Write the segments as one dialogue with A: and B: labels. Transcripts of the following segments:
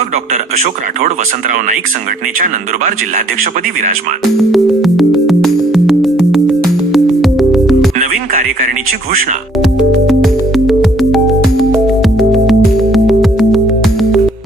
A: Doctor Ashok Rathod Vasantrao Naik संघटनेच्या नंदुरबार जिल्हाध्यक्षपदी विराजमान. नवीन कार्यकारिणीची घोषणा.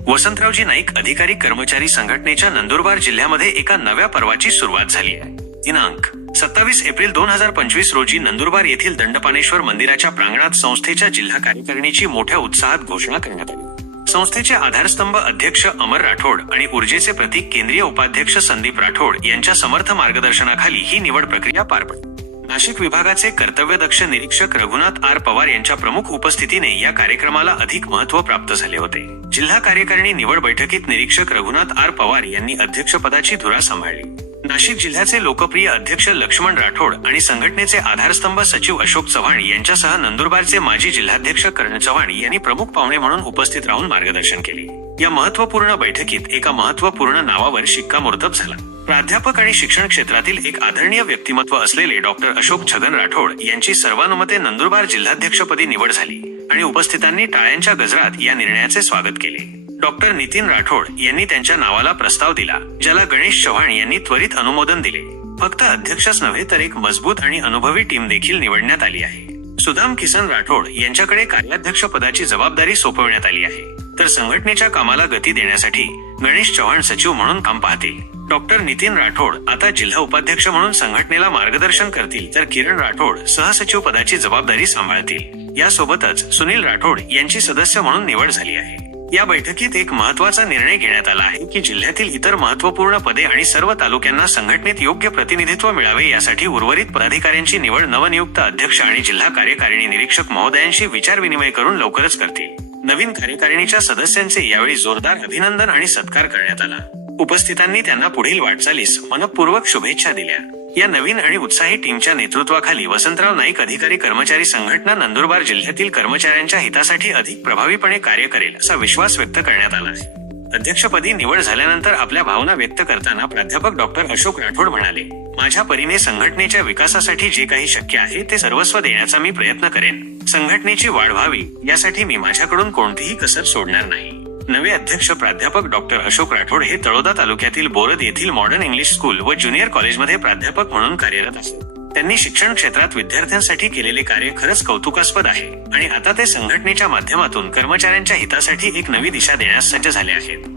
A: वसंतरावजी नाईक अधिकारी कर्मचारी संघटनेच्या नंदुरबार जिल्ह्यामध्ये एका नव्या पर्वाची सुरुवात झाली आहे. दिनांक सत्तावीस एप्रिल दोन हजार पंचवीस रोजी नंदुरबार येथील दंडपानेश्वर मंदिराच्या प्रांगणात संस्थेच्या जिल्हा कार्यकारिणीची मोठ्या उत्साहात घोषणा करण्यात आली. संस्थेचे आधारस्तंभ अध्यक्ष अमर राठोड आणि ऊर्जेचे प्रतीक केंद्रीय उपाध्यक्ष संदीप राठोड यांच्या समर्थ मार्गदर्शनाखाली ही निवड प्रक्रिया पार पडली. नाशिक विभागाचे कर्तव्यदक्ष निरीक्षक रघुनाथ आर पवार यांच्या प्रमुख उपस्थितीने या कार्यक्रमाला अधिक महत्त्व प्राप्त झाले होते. जिल्हा कार्यकारिणी निवड बैठकीत निरीक्षक रघुनाथ आर पवार यांनी अध्यक्षपदाची धुरा सांभाळली. नाशिक जिल्ह्याचे लोकप्रिय अध्यक्ष लक्ष्मण राठोड आणि संघटनेचे आधारस्तंभ सचिव अशोक चव्हाण यांच्यासह नंदुरबारचे माजी जिल्हाध्यक्ष कर्ण चव्हाण यांनी प्रमुख पाहुणे म्हणून उपस्थित राहून मार्गदर्शन केले. या महत्त्वपूर्ण बैठकीत एका महत्त्वपूर्ण नावावर शिक्कामोर्तब झाला. प्राध्यापक आणि शिक्षण क्षेत्रातील एक आदरणीय व्यक्तिमत्व असलेले डॉक्टर अशोक छगन राठोड यांची सर्वानुमते नंदुरबार जिल्हाध्यक्षपदी निवड झाली आणि उपस्थितांनी टाळ्यांच्या गजरात या निर्णयाचे स्वागत केले. डॉक्टर नितीन राठोड यांनी त्यांच्या नावाला प्रस्ताव दिला ज्याला गणेश चव्हाण यांनी त्वरित अनुमोदन दिले. फक्त अध्यक्षच नव्हे तर एक मजबूत आणि अनुभवी टीम देखील निवडण्यात आली आहे. सुदाम किसन राठोड यांच्याकडे कार्याध्यक्ष पदाची जबाबदारी सोपवण्यात आली आहे. तर संघटनेच्या कामाला गती देण्यासाठी गणेश चव्हाण सचिव म्हणून काम पाहतील. डॉक्टर नितीन राठोड आता जिल्हा उपाध्यक्ष म्हणून संघटनेला मार्गदर्शन करतील तर किरण राठोड सहसचिव पदाची जबाबदारी सांभाळतील. यासोबतच सुनील राठोड यांची सदस्य म्हणून निवड झाली आहे. या बैठकीत एक महत्त्वाचा निर्णय घेण्यात आला आहे की जिल्ह्यातील इतर महत्त्वपूर्ण पदे आणि सर्व तालुक्यांना संघटनेत योग्य प्रतिनिधित्व मिळावे यासाठी उर्वरित पदाधिकाऱ्यांची निवड नवनियुक्त अध्यक्ष आणि जिल्हा कार्यकारिणी निरीक्षक महोदयांशी विचारविनिमय करून लवकरच करतील. नवीन कार्यकारिणीच्या सदस्यांचे यावेळी जोरदार अभिनंदन आणि सत्कार करण्यात आला. उपस्थितांनी त्यांना पुढील वाटचालीस मनपूर्वक शुभेच्छा दिल्या. या नवीन आणि उत्साही टीमच्या नेतृत्वाखाली वसंतराव नाईक अधिकारी कर्मचारी संघटना नंदुरबार जिल्ह्यातील कर्मचाऱ्यांच्या हितासाठी अधिक प्रभावीपणे कार्य करेल असा विश्वास व्यक्त करण्यात आला आहे. अध्यक्षपदी निवड झाल्यानंतर आपल्या भावना व्यक्त करताना प्राध्यापक डॉक्टर अशोक राठोड म्हणाले माझ्या परीने संघटनेच्या विकासासाठी जे काही शक्य आहे ते सर्वस्व देण्याचा मी प्रयत्न करेन. संघटनेची वाढ व्हावी यासाठी मी माझ्याकडून कोणतीही कसर सोडणार नाही. नवे अध्यक्ष प्राध्यापक डॉक्टर अशोक राठोड हे तळोदा तालुक्यातील बोरद येथील मॉडर्न इंग्लिश स्कूल व ज्युनियर कॉलेजमध्ये प्राध्यापक म्हणून कार्यरत असत. त्यांनी शिक्षण क्षेत्रात विद्यार्थ्यांसाठी केलेले कार्य खरंच कौतुकास्पद आहे आणि आता ते संघटनेच्या माध्यमातून कर्मचाऱ्यांच्या हितासाठी एक नवी दिशा देण्यास सज्ज झाले आहेत.